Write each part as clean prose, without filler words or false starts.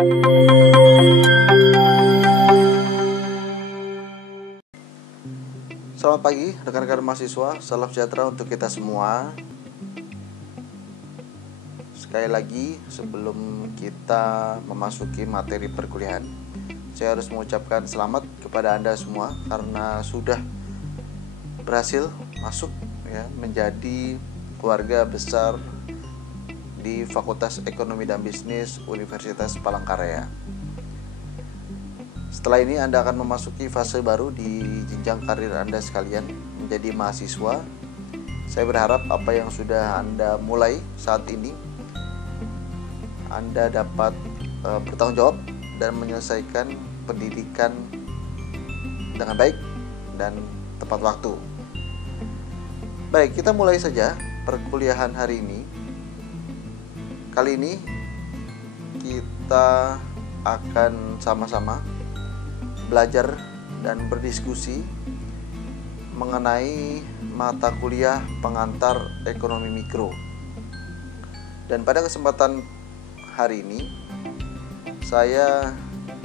Selamat pagi rekan-rekan mahasiswa, salam sejahtera untuk kita semua. Sekali lagi sebelum kita memasuki materi perkuliahan, saya harus mengucapkan selamat kepada Anda semua karena sudah berhasil masuk menjadi keluarga besar di Fakultas Ekonomi dan Bisnis Universitas Palangkaraya. Setelah ini Anda akan memasuki fase baru di jenjang karir Anda sekalian menjadi mahasiswa. Saya berharap apa yang sudah Anda mulai saat ini Anda dapat bertanggung jawab dan menyelesaikan pendidikan dengan baik dan tepat waktu. Baik, kita mulai saja perkuliahan hari ini. Kali ini kita akan sama-sama belajar dan berdiskusi mengenai mata kuliah pengantar ekonomi mikro. Dan pada kesempatan hari ini,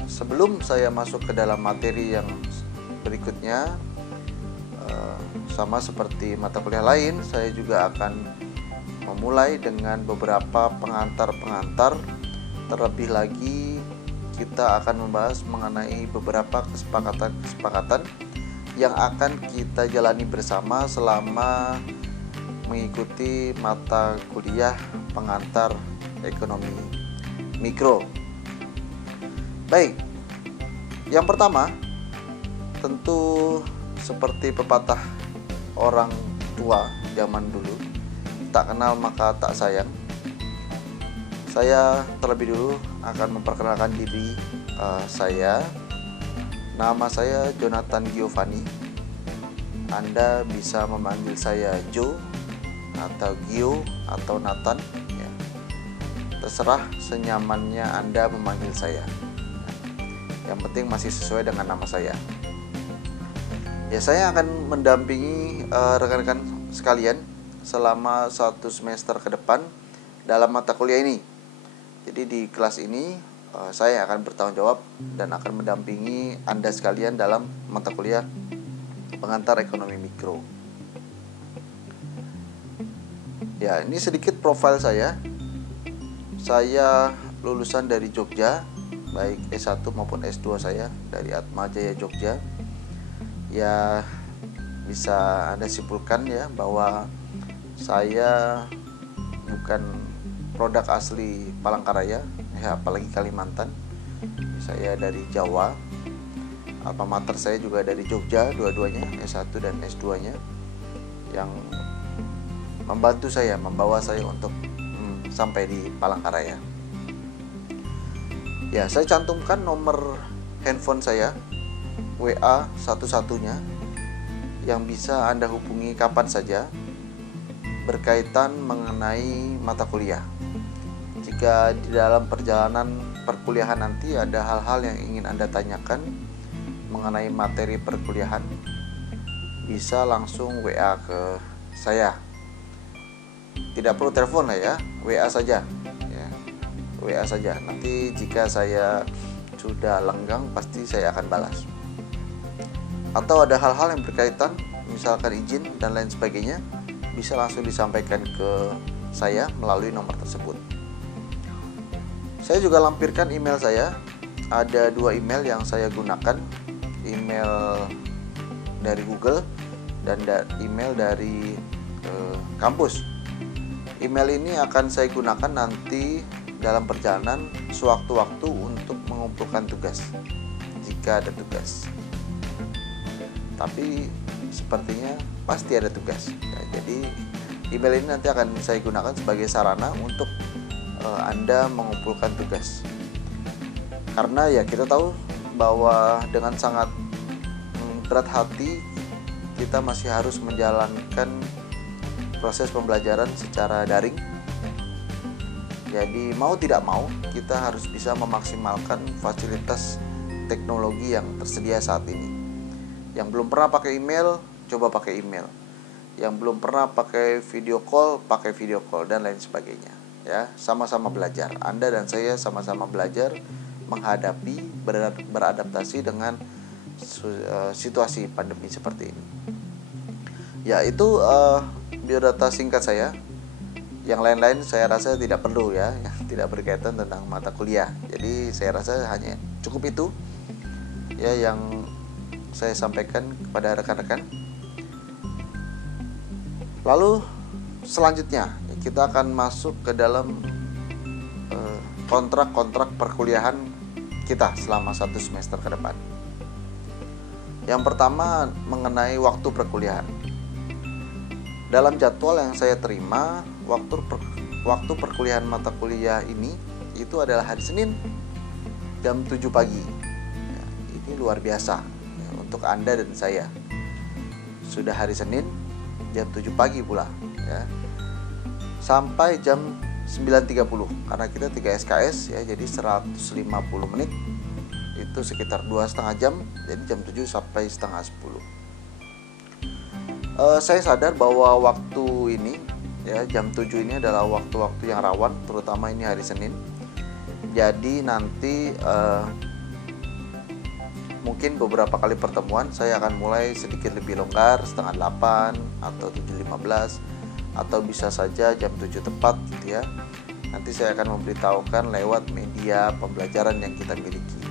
sebelum saya masuk ke dalam materi yang berikutnya, sama seperti mata kuliah lain, saya juga akan memulai dengan beberapa pengantar-pengantar. Terlebih lagi kita akan membahas mengenai beberapa kesepakatan-kesepakatan yang akan kita jalani bersama selama mengikuti mata kuliah pengantar ekonomi mikro. Baik, yang pertama tentu seperti pepatah orang tua zaman dulu, tak kenal maka tak sayang. Saya terlebih dulu akan memperkenalkan diri saya. Nama saya Jonathan Giovanni. Anda bisa memanggil saya Joe atau Gio atau Nathan ya. Terserah senyamannya Anda memanggil saya. Yang penting masih sesuai dengan nama saya. Ya, saya akan mendampingi rekan-rekan sekalian selama 1 semester ke depan dalam mata kuliah ini. Jadi di kelas ini saya akan bertanggung jawab dan akan mendampingi Anda sekalian dalam mata kuliah pengantar ekonomi mikro. Ya, ini sedikit profil saya. Saya lulusan dari Jogja, baik S1 maupun S2 saya dari Atmajaya Jogja. Ya, bisa Anda simpulkan ya bahwa saya bukan produk asli Palangkaraya, ya apalagi Kalimantan. Saya dari Jawa. Alma mater saya juga dari Jogja, dua-duanya S1 dan S2-nya, yang membantu saya, membawa saya untuk sampai di Palangkaraya. Ya, saya cantumkan nomor handphone saya, WA satu-satunya yang bisa Anda hubungi kapan saja berkaitan mengenai mata kuliah. Jika di dalam perjalanan perkuliahan nanti ada hal-hal yang ingin Anda tanyakan mengenai materi perkuliahan, bisa langsung WA ke saya. Tidak perlu telepon lah ya, WA saja ya. WA saja. Nanti jika saya sudah lenggang pasti saya akan balas. Atau ada hal-hal yang berkaitan misalkan izin dan lain sebagainya, bisa langsung disampaikan ke saya melalui nomor tersebut. Saya juga lampirkan email saya. Ada 2 email yang saya gunakan, email dari Google dan email dari kampus. Email ini akan saya gunakan nanti dalam perjalanan sewaktu-waktu untuk mengumpulkan tugas jika ada tugas. Tapi sepertinya pasti ada tugas ya, jadi email ini nanti akan saya gunakan sebagai sarana untuk Anda mengumpulkan tugas. Karena ya kita tahu bahwa dengan sangat berat hati kita masih harus menjalankan proses pembelajaran secara daring. Jadi mau tidak mau kita harus bisa memaksimalkan fasilitas teknologi yang tersedia saat ini. Yang belum pernah pakai email, coba pakai email. Yang belum pernah pakai video call, pakai video call dan lain sebagainya. Ya, sama-sama belajar. Anda dan saya sama-sama belajar menghadapi, beradaptasi dengan situasi pandemi seperti ini. Ya, itu biodata singkat saya. Yang lain-lain saya rasa tidak perlu ya, yang tidak berkaitan tentang mata kuliah. Jadi saya rasa hanya cukup itu ya yang saya sampaikan kepada rekan-rekan. Lalu selanjutnya kita akan masuk ke dalam kontrak-kontrak perkuliahan kita selama 1 semester ke depan. Yang pertama mengenai waktu perkuliahan. Dalam jadwal yang saya terima, waktu perkuliahan mata kuliah ini itu adalah hari Senin jam 7 pagi. Ya, ini luar biasa ya, untuk Anda dan saya. Sudah hari Senin jam 7 pagi pula ya. Sampai jam 9.30 karena kita 3 SKS ya, jadi 150 menit. Itu sekitar 2,5 jam, jadi jam 7 sampai setengah 10. Saya sadar bahwa waktu ini ya, jam 7 ini adalah waktu-waktu yang rawan, terutama ini hari Senin. Jadi nanti mungkin beberapa kali pertemuan saya akan mulai sedikit lebih longgar, setengah 8 atau 7.15, atau bisa saja jam 7 tepat gitu ya. Nanti saya akan memberitahukan lewat media pembelajaran yang kita miliki.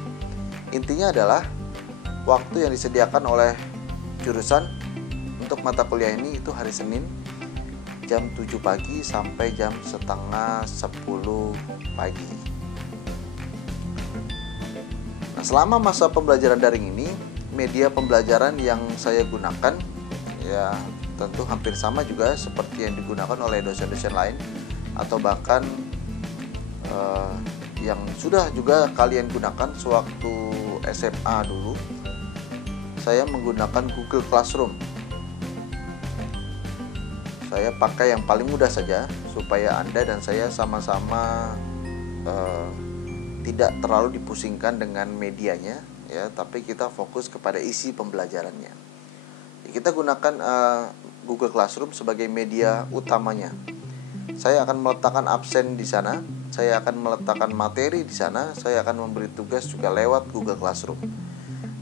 Intinya adalah waktu yang disediakan oleh jurusan untuk mata kuliah ini itu hari Senin jam 7 pagi sampai jam setengah 10 pagi. Nah, selama masa pembelajaran daring ini, media pembelajaran yang saya gunakan ya tentu hampir sama juga seperti yang digunakan oleh dosen-dosen lain, atau bahkan yang sudah juga kalian gunakan sewaktu SMA dulu. Saya menggunakan Google Classroom. Saya pakai yang paling mudah saja supaya Anda dan saya sama-sama tidak terlalu dipusingkan dengan medianya ya, tapi kita fokus kepada isi pembelajarannya. Kita gunakan Google Classroom sebagai media utamanya. Saya akan meletakkan absen di sana, saya akan meletakkan materi di sana, saya akan memberi tugas juga lewat Google Classroom.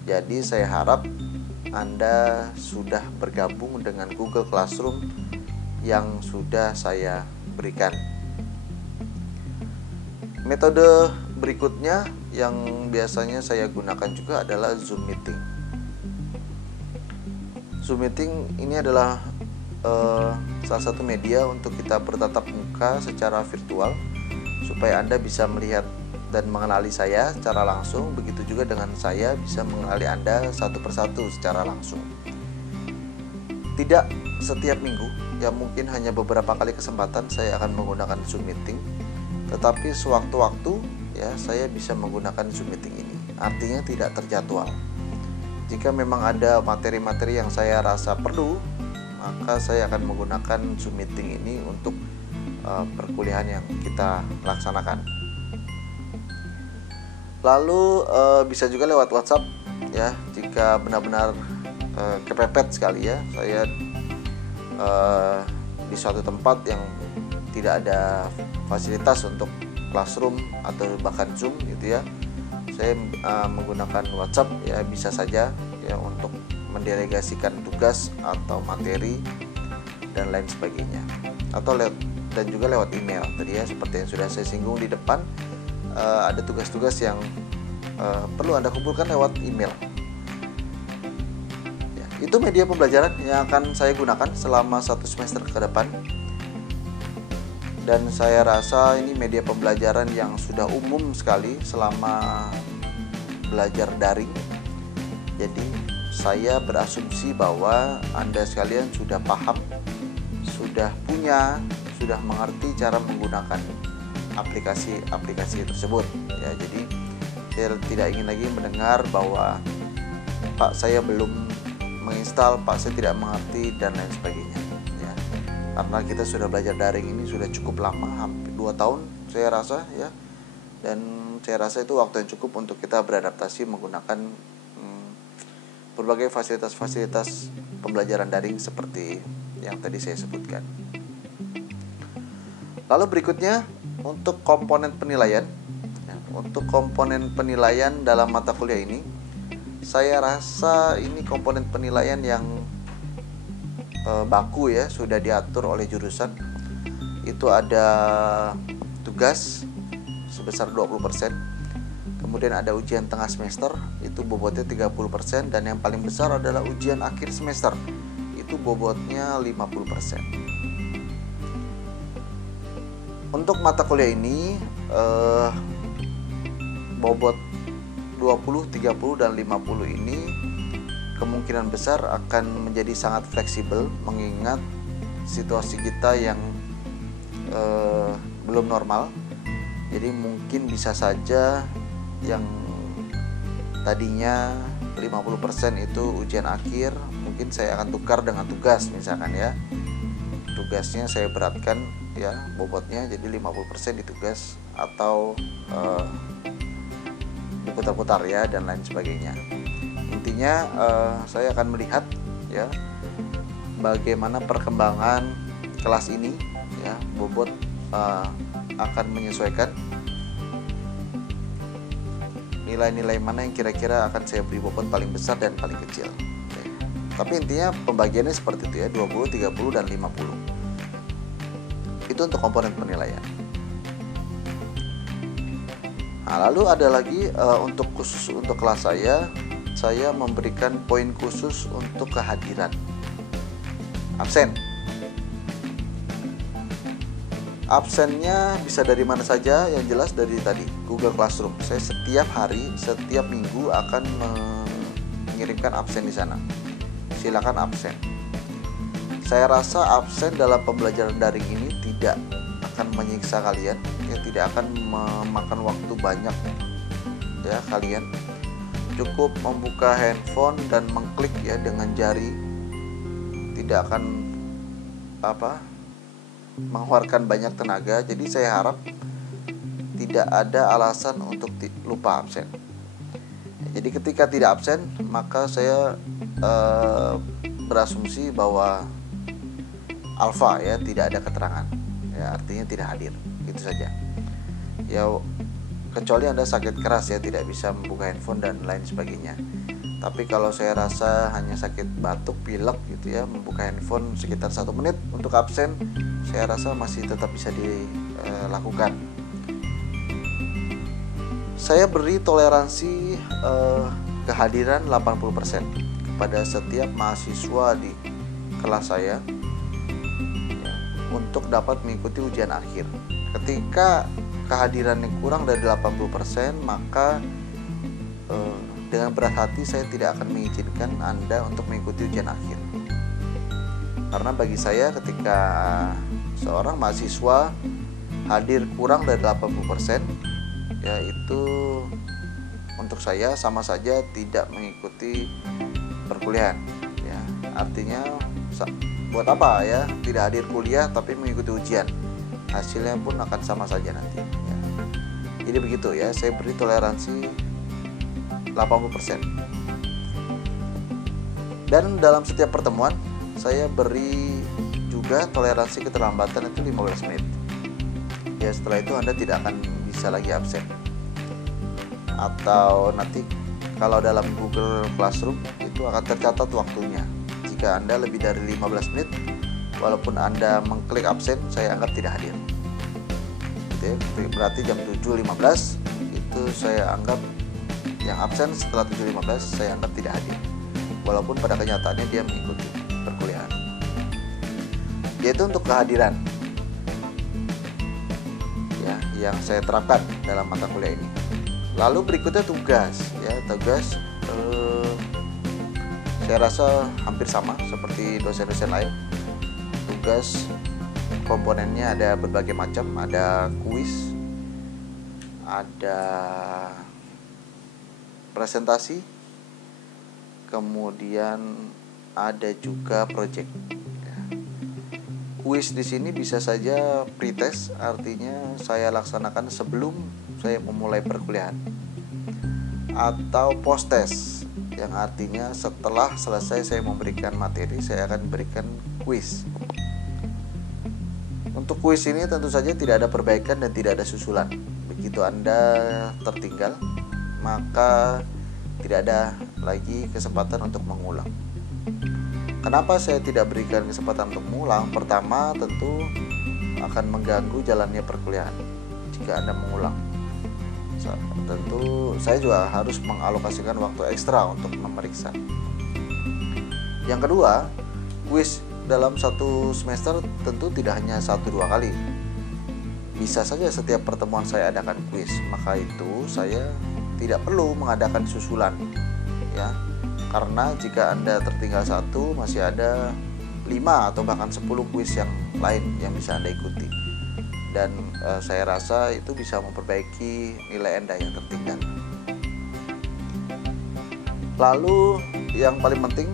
Jadi saya harap Anda sudah bergabung dengan Google Classroom yang sudah saya berikan. Metode berikutnya yang biasanya saya gunakan juga adalah Zoom Meeting. Zoom Meeting ini adalah salah satu media untuk kita bertatap muka secara virtual supaya Anda bisa melihat dan mengenali saya secara langsung. Begitu juga dengan saya bisa mengenali Anda satu persatu secara langsung. Tidak setiap minggu, ya mungkin hanya beberapa kali kesempatan saya akan menggunakan Zoom Meeting, tetapi sewaktu-waktu ya saya bisa menggunakan Zoom Meeting ini. Artinya tidak terjadwal. Jika memang ada materi-materi yang saya rasa perlu, maka saya akan menggunakan Zoom Meeting ini untuk perkuliahan yang kita laksanakan. Lalu bisa juga lewat WhatsApp ya, jika benar-benar kepepet sekali ya, saya di suatu tempat yang tidak ada fasilitas untuk Classroom atau bahkan Zoom gitu ya, saya menggunakan WhatsApp ya, bisa saja ya untuk mendelegasikan tugas atau materi dan lain sebagainya, atau dan juga lewat email tadi ya, seperti yang sudah saya singgung di depan. Ada tugas-tugas yang perlu Anda kumpulkan lewat email ya. Itu media pembelajaran yang akan saya gunakan selama 1 semester ke depan, dan saya rasa ini media pembelajaran yang sudah umum sekali selama belajar daring. Jadi saya berasumsi bahwa Anda sekalian sudah paham, sudah mengerti cara menggunakan aplikasi tersebut ya. Jadi saya tidak ingin lagi mendengar bahwa Pak saya belum menginstal, Pak saya tidak mengerti dan lain sebagainya ya. Karena kita sudah belajar daring ini sudah cukup lama, hampir 2 tahun saya rasa ya, dan saya rasa itu waktu yang cukup untuk kita beradaptasi menggunakan berbagai fasilitas-fasilitas pembelajaran daring seperti yang tadi saya sebutkan. Lalu berikutnya untuk komponen penilaian. untuk komponen penilaian dalam mata kuliah ini, saya rasa ini komponen penilaian yang baku ya, sudah diatur oleh jurusan. Itu ada tugas sebesar 20%, kemudian ada ujian tengah semester, itu bobotnya 30%, dan yang paling besar adalah ujian akhir semester, itu bobotnya 50%. Untuk mata kuliah ini bobot 20, 30, dan 50 ini kemungkinan besar akan menjadi sangat fleksibel mengingat situasi kita yang belum normal. Jadi mungkin bisa saja yang tadinya 50% itu ujian akhir, mungkin saya akan tukar dengan tugas misalkan ya. Tugasnya saya beratkan ya bobotnya jadi 50% di tugas, atau diputar-putar ya, dan lain sebagainya. Intinya saya akan melihat ya bagaimana perkembangan kelas ini ya, bobot akan menyesuaikan nilai-nilai mana yang kira-kira akan saya beri bobot paling besar dan paling kecil. Oke. Tapi intinya pembagiannya seperti itu ya, 20, 30, dan 50. Itu untuk komponen penilaian. Nah, lalu ada lagi untuk khusus untuk kelas saya memberikan poin khusus untuk kehadiran absen. Absennya bisa dari mana saja, yang jelas dari tadi Google Classroom. Saya setiap hari, setiap minggu akan mengirimkan absen di sana. Silakan absen. Saya rasa absen dalam pembelajaran daring ini tidak akan menyiksa kalian, ya, tidak akan memakan waktu banyak ya kalian. Cukup membuka handphone dan mengklik ya dengan jari, tidak akan mengeluarkan banyak tenaga. Jadi saya harap tidak ada alasan untuk lupa absen. Jadi ketika tidak absen, maka saya berasumsi bahwa alfa ya, tidak ada keterangan ya, artinya tidak hadir, itu saja ya, kecuali Anda sakit keras ya, tidak bisa membuka handphone dan lain sebagainya. Tapi kalau saya rasa hanya sakit batuk, pilek gitu ya, membuka handphone sekitar 1 menit untuk absen, saya rasa masih tetap bisa dilakukan. Saya beri toleransi kehadiran 80% kepada setiap mahasiswa di kelas saya untuk dapat mengikuti ujian akhir. Ketika kehadirannya kurang dari 80%, maka dengan berat hati saya tidak akan mengizinkan Anda untuk mengikuti ujian akhir. Karena bagi saya ketika seorang mahasiswa hadir kurang dari 80%, ya itu untuk saya sama saja tidak mengikuti perkuliahan ya. Artinya buat apa ya tidak hadir kuliah tapi mengikuti ujian, hasilnya pun akan sama saja nanti ya. Jadi begitu ya, saya beri toleransi 80%. Dan dalam setiap pertemuan saya beri juga toleransi keterlambatan itu 15 menit ya. Setelah itu Anda tidak akan bisa lagi absen. Atau nanti kalau dalam Google Classroom itu akan tercatat waktunya. Jika Anda lebih dari 15 menit, walaupun Anda mengklik absen, saya anggap tidak hadir. Gitu ya. Berarti jam 7.15 itu saya anggap yang absen setelah 7.15 saya anggap tidak hadir. Walaupun pada kenyataannya dia mengikuti perkuliahan. Yaitu untuk kehadiran ya, yang saya terapkan dalam mata kuliah ini. Lalu berikutnya tugas ya, tugas saya rasa hampir sama seperti dosen-dosen lain. Tugas komponennya ada berbagai macam, ada kuis, ada presentasi, kemudian ada juga project. Kuis di sini bisa saja pretest, artinya saya laksanakan sebelum saya memulai perkuliahan, atau post test, yang artinya setelah selesai saya memberikan materi, saya akan berikan kuis. Untuk kuis ini tentu saja tidak ada perbaikan dan tidak ada susulan. begitu Anda tertinggal, maka tidak ada lagi kesempatan untuk mengulang. Kenapa saya tidak berikan kesempatan untuk mengulang? Pertama, tentu akan mengganggu jalannya perkuliahan jika Anda mengulang. Tentu saya juga harus mengalokasikan waktu ekstra untuk memeriksa. Yang kedua, kuis dalam satu semester tentu tidak hanya 1-2 kali. Bisa saja setiap pertemuan saya adakan kuis, maka itu saya tidak perlu mengadakan susulan, ya. Karena jika Anda tertinggal satu, masih ada 5 atau bahkan 10 kuis yang lain yang bisa Anda ikuti. Dan saya rasa itu bisa memperbaiki nilai Anda yang tertinggal. Lalu yang paling penting,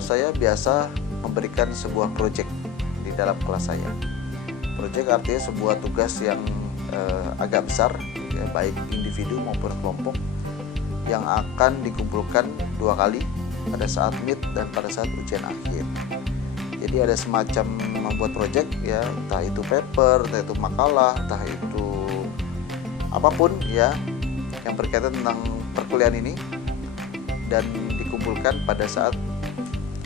saya biasa memberikan sebuah proyek di dalam kelas saya. Proyek artinya sebuah tugas yang agak besar, ya, baik individu maupun kelompok, yang akan dikumpulkan 2 kali pada saat mid dan pada saat ujian akhir. Jadi ada semacam membuat proyek, ya, entah itu paper, entah itu makalah, entah itu apapun, ya, yang berkaitan tentang perkuliahan ini, dan dikumpulkan pada saat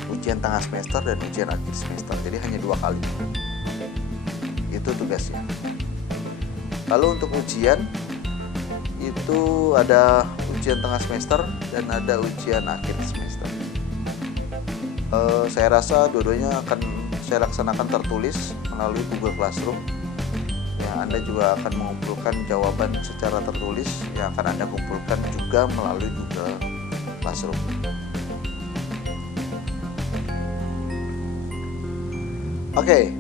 ujian tengah semester dan ujian akhir semester. Jadi hanya 2 kali. Itu tugasnya. Lalu untuk ujian itu ada ujian tengah semester dan ada ujian akhir semester. Saya rasa dua-duanya akan saya laksanakan tertulis melalui Google Classroom. Ya, Anda juga akan mengumpulkan jawaban secara tertulis yang akan Anda kumpulkan juga melalui Google Classroom. Oke,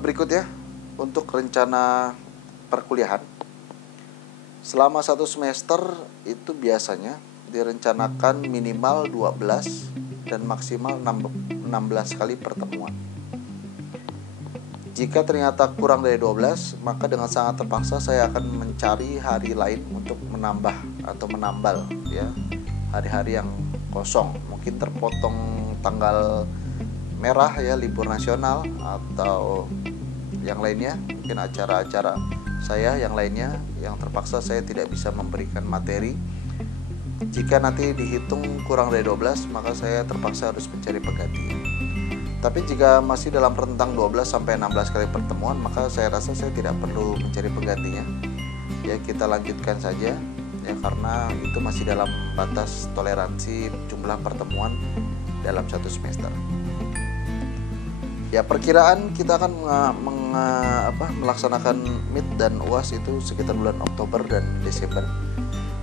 berikutnya untuk rencana perkuliahan. Selama 1 semester itu biasanya direncanakan minimal 12 dan maksimal 16 kali pertemuan. Jika ternyata kurang dari 12, maka dengan sangat terpaksa saya akan mencari hari lain untuk menambah atau menambal, ya, hari-hari yang kosong. Mungkin terpotong tanggal merah, ya, libur nasional, atau yang lainnya, mungkin acara-acara saya yang lainnya yang terpaksa saya tidak bisa memberikan materi. Jika nanti dihitung kurang dari 12, maka saya terpaksa harus mencari pengganti. Tapi jika masih dalam rentang 12 sampai 16 kali pertemuan, maka saya rasa saya tidak perlu mencari penggantinya. Ya, kita lanjutkan saja, ya, karena itu masih dalam batas toleransi jumlah pertemuan dalam 1 semester. Ya, perkiraan kita akan melaksanakan mid dan UAS itu sekitar bulan Oktober dan Desember.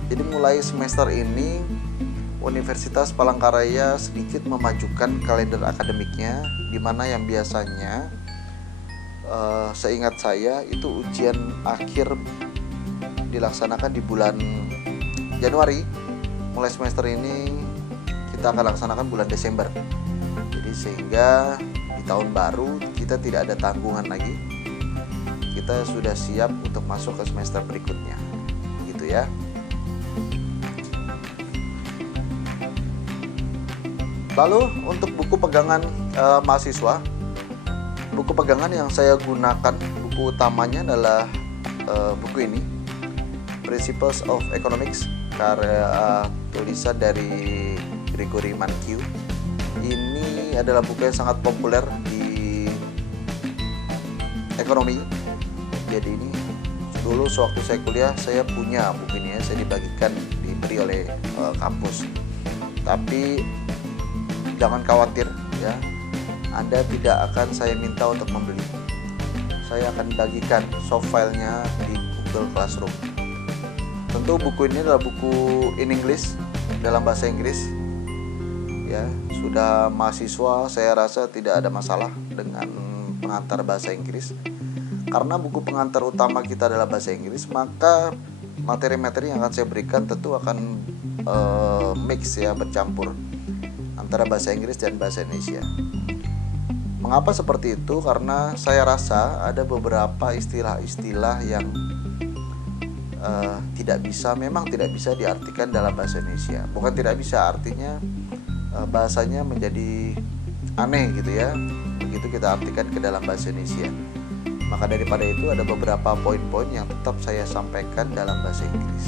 Jadi mulai semester ini Universitas Palangkaraya sedikit memajukan kalender akademiknya, di mana yang biasanya seingat saya itu ujian akhir dilaksanakan di bulan Januari. Mulai semester ini kita akan laksanakan bulan Desember. Jadi sehingga di tahun baru kita tidak ada tanggungan lagi. Kita sudah siap untuk masuk ke semester berikutnya. Gitu ya. Lalu untuk buku pegangan mahasiswa, buku pegangan yang saya gunakan, buku utamanya adalah buku ini, Principles of Economics, karya tulisan dari Gregory Mankiw. Ini adalah buku yang sangat populer di ekonomi. Jadi ini dulu sewaktu saya kuliah saya punya buku ini, ya, saya diberi oleh kampus. Tapi jangan khawatir, ya, Anda tidak akan saya minta untuk membeli. Saya akan bagikan soft filenya di Google Classroom. Tentu buku ini adalah buku in English, dalam bahasa Inggris. Ya, sudah mahasiswa saya rasa tidak ada masalah dengan pengantar bahasa Inggris. Karena buku pengantar utama kita adalah bahasa Inggris, maka materi-materi yang akan saya berikan tentu akan mix, ya, bercampur antara bahasa Inggris dan bahasa Indonesia. Mengapa seperti itu? Karena saya rasa ada beberapa istilah-istilah yang memang tidak bisa diartikan dalam bahasa Indonesia. Bukan tidak bisa, artinya bahasanya menjadi aneh gitu, ya. Begitu kita artikan ke dalam bahasa Indonesia. Maka daripada itu ada beberapa poin-poin yang tetap saya sampaikan dalam bahasa Inggris.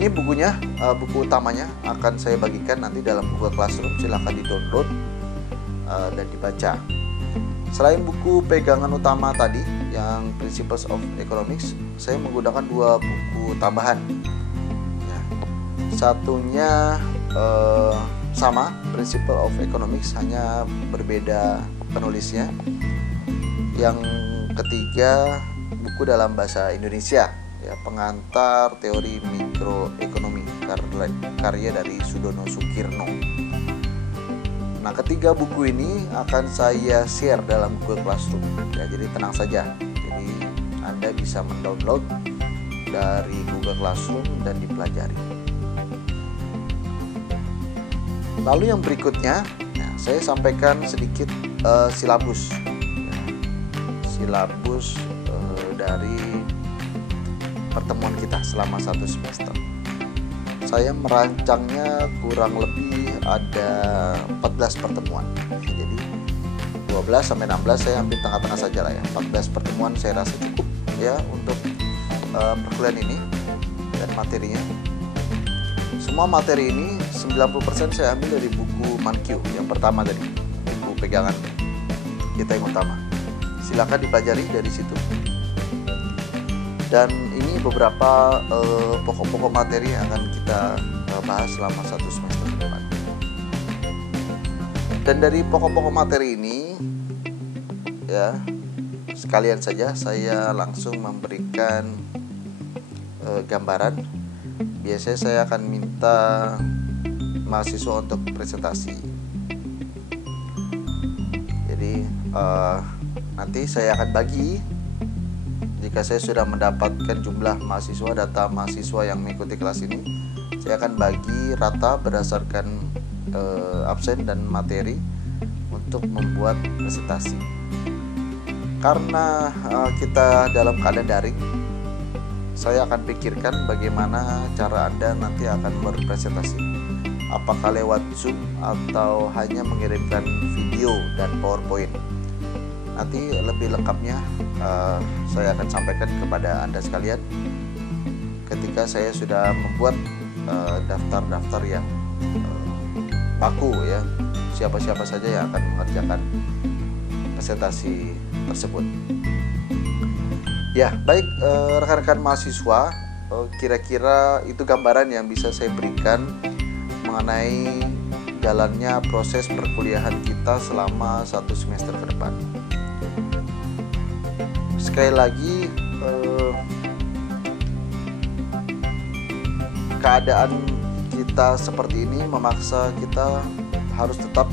Ini bukunya, buku utamanya akan saya bagikan nanti dalam Google Classroom. Silahkan di-download dan dibaca. Selain buku pegangan utama tadi yang Principles of Economics, saya menggunakan 2 buku tambahan. Ya. Satunya sama, Principle of Economics, hanya berbeda penulisnya. Yang ketiga, buku dalam bahasa Indonesia, ya, Pengantar Teori Mikroekonomi, karya dari Sudono Sukirno. Nah, ketiga buku ini akan saya share dalam Google Classroom, ya, jadi tenang saja. Jadi Anda bisa mendownload dari Google Classroom dan dipelajari. Lalu yang berikutnya, nah, saya sampaikan sedikit silabus. Silabus dari pertemuan kita selama 1 semester. Saya merancangnya kurang lebih ada 14 pertemuan. Jadi 12 sampai 16 saya ambil tengah-tengah saja lah ya. 14 pertemuan saya rasa cukup ya untuk perkuliahan ini dan materinya. Semua materi ini 90% saya ambil dari buku Mankyu yang pertama tadi, buku pegangan kita yang utama. Silakan dipelajari dari situ. Dan ini beberapa pokok-pokok materi yang akan kita bahas selama 1 semester ke depan. Dan dari pokok-pokok materi ini, ya, sekalian saja saya langsung memberikan gambaran. Biasanya saya akan minta mahasiswa untuk presentasi. Jadi nanti saya akan bagi, jika saya sudah mendapatkan jumlah mahasiswa, data mahasiswa yang mengikuti kelas ini, saya akan bagi rata berdasarkan absen dan materi untuk membuat presentasi. Karena kita dalam keadaan daring, saya akan pikirkan bagaimana cara Anda nanti akan berpresentasi. Apakah lewat Zoom atau hanya mengirimkan video dan PowerPoint. Nanti lebih lengkapnya saya akan sampaikan kepada Anda sekalian ketika saya sudah membuat daftar-daftar yang baku, ya, siapa-siapa saja yang akan mengerjakan presentasi tersebut. Ya, baik rekan-rekan mahasiswa, kira-kira itu gambaran yang bisa saya berikan mengenai jalannya proses perkuliahan kita selama 1 semester ke depan. Sekali lagi, keadaan kita seperti ini memaksa kita harus tetap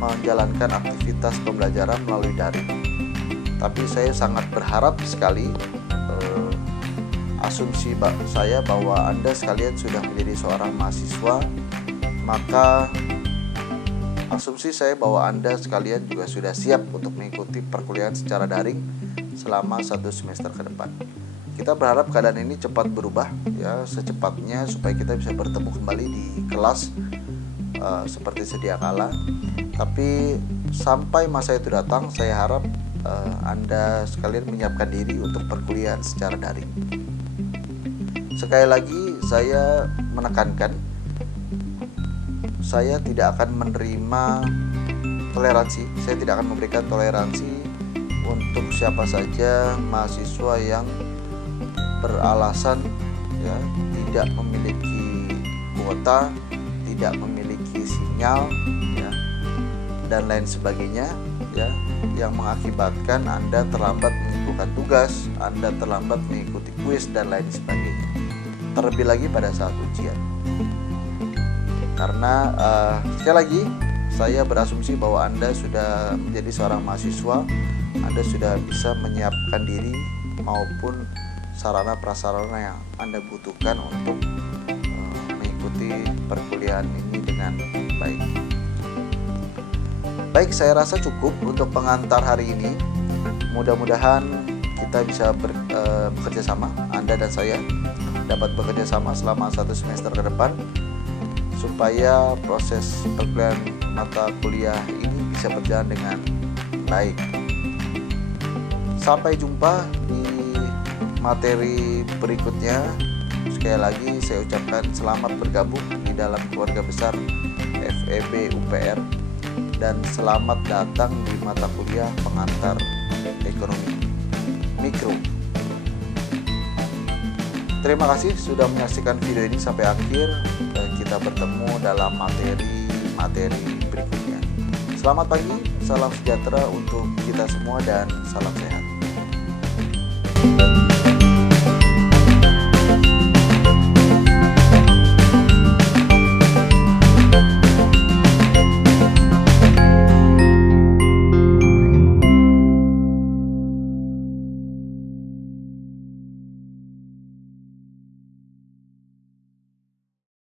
menjalankan aktivitas pembelajaran melalui daring. Tapi saya sangat berharap sekali, asumsi saya bahwa Anda sekalian sudah menjadi seorang mahasiswa, maka asumsi saya bahwa Anda sekalian juga sudah siap untuk mengikuti perkuliahan secara daring selama 1 semester ke depan. Kita berharap keadaan ini cepat berubah, ya, secepatnya supaya kita bisa bertemu kembali di kelas seperti sedia kala. Tapi sampai masa itu datang, saya harap Anda sekalian menyiapkan diri untuk perkuliahan secara daring. Sekali lagi saya menekankan, saya tidak akan menerima toleransi, saya tidak akan memberikan toleransi untuk siapa saja mahasiswa yang beralasan, ya, tidak memiliki kuota, tidak memiliki sinyal, ya, dan lain sebagainya, ya, yang mengakibatkan Anda terlambat mengumpulkan tugas, Anda terlambat mengikuti kuis dan lain sebagainya. Terlebih lagi pada saat ujian. Karena sekali lagi saya berasumsi bahwa Anda sudah menjadi seorang mahasiswa, Anda sudah bisa menyiapkan diri maupun sarana prasarana yang Anda butuhkan untuk mengikuti perkuliahan ini dengan baik. Baik, saya rasa cukup untuk pengantar hari ini. Mudah-mudahan kita bisa bekerja sama, Anda dan saya dapat bekerja sama selama 1 semester ke depan, supaya proses perkuliahan mata kuliah ini bisa berjalan dengan baik. Sampai jumpa di materi berikutnya. Sekali lagi saya ucapkan selamat bergabung di dalam keluarga besar FEB UPR dan selamat datang di mata kuliah pengantar ekonomi mikro. Terima kasih sudah menyaksikan video ini sampai akhir. Kita bertemu dalam materi berikutnya. Selamat pagi, salam sejahtera untuk kita semua dan salam sehat.